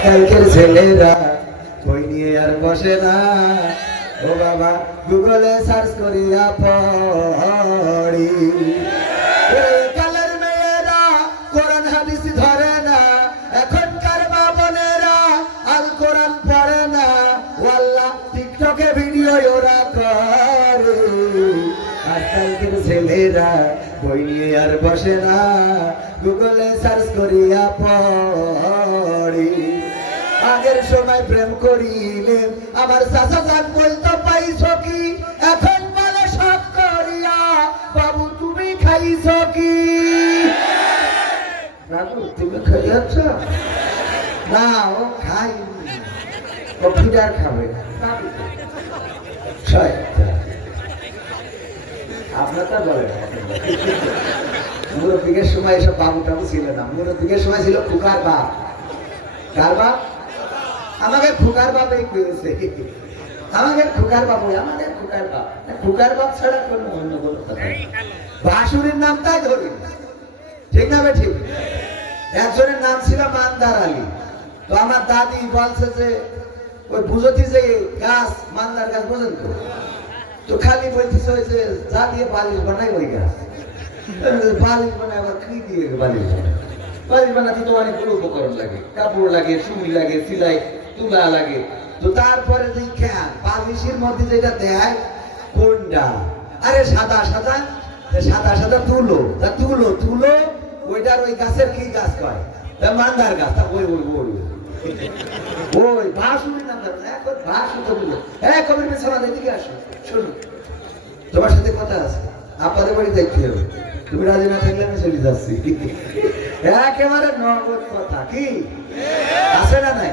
আজকালকের ছেলেরা, বই নিয়ে আর বসে না। ও বাবা, গুগলে সার্চ করিয়া পড়ি। ধরে না, এখনকার আল না। টিকটকে ভিডিও ওরা বই নিয়ে আর বসে না, গুগলে সার্চ করিয়া পড়ি। আগের সময় প্রেম করিলে আমার চাচা যান বলতো পাইছো কি? এখন বলে সব করিয়া। বাবু, তুমি খাইছো কি? তুমি খাইয়াছ? না, ও খাই ও ফিডার খাবে বলে। সময় এসব বাবু টাবু ছিল না। সময় ছিল ফুকার বাপ। কার বাপ? আমাকে খুকার বাপ এই করেছে। আমাকে খুকার বাপ ওই আমাকে খুকার বাপ। খুকার বাপ ছাড়া কোনো অন্য কোনো কথা। বাসুরের নামটাই ধরি। ঠিক না বে ঠিক একজনের নাম ছিল মান্দার আলী। তো আমার দাদি বলছে যে, ওই বুঝতি যে গাছ, মান্দার গাছ বোঝেন তো? তো খালি বলতেছে ওই যে, যা দিয়ে বালিশ বানাই ওই গাছ। বালিশ বানায় আবার কি দিয়ে বালিশ বানায়? বালিশ বানাতে তো অনেক উপকরণ লাগে। কাপড় লাগে সুই লাগে, সিলাই। তুলা লাগে। তো তারপরে যে খেয়াল মধ্যে যেটা দেয়, কোনটা? আরে সাদা সাদা সাদা সাদা তুলো। তা তুলো তুলো, ওইটার ওই গাছের কি গাছ কয়? তা মান্দার গাছ, তা ওই ওই ওই। ওই হ্যাঁ তোমার সাথে কথা আছে, আপনাদের বাড়ি দেখতে হবে। তুমি রাজি না থাকলে আমি চলে যাচ্ছি। একেবারে নগদ কথা, কি? আছে না নাই?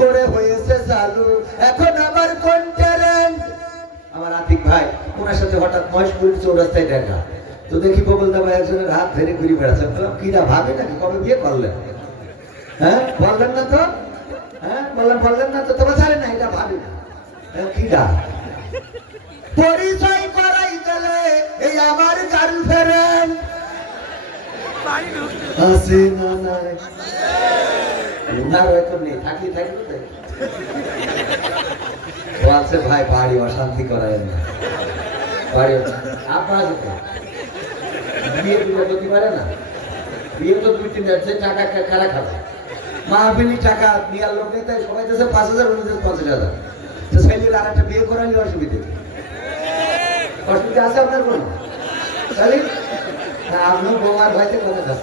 করে হয়েছে চালু। এখন আবার কোন ট্যালেন্ট আমার আতিক ভাই ওনার সাথে হঠাৎ মহেশপুরের চৌরাস্তায় দেখা। তো দেখি বগলদা ভাই একজনের হাত ধরে ঘুরে বেড়াচ্ছে। বললাম কিরা ভাবে নাকি? কবে বিয়ে করলেন? হ্যাঁ? বললেন না তো? হ্যাঁ? বললেন বললেন না তো? তোমরা জানেন না এটা ভাবি না। কিরা পরিচয় করাই দিলে এই আমার গার্লফ্রেন্ড আছে না নাই। উনার হয়তো নেই বলছে ভাই, বাড়ি অশান্তি করায় আপনার বিয়ে দুটো করতে পারে না? বিয়ে তো দুই তিন যে টাকা কারা খাবে? মাহবিলি টাকা নেওয়ার লোক তাই সবাই দেশে পাঁচ হাজার, উনি দেশে পঞ্চাশ হাজার। তো ছেলের আর একটা বিয়ে করালে অসুবিধে? অসুবিধা আছে আপনার কোনো? তাহলে? না আপনি বোমার ভাইতে কথা কাজ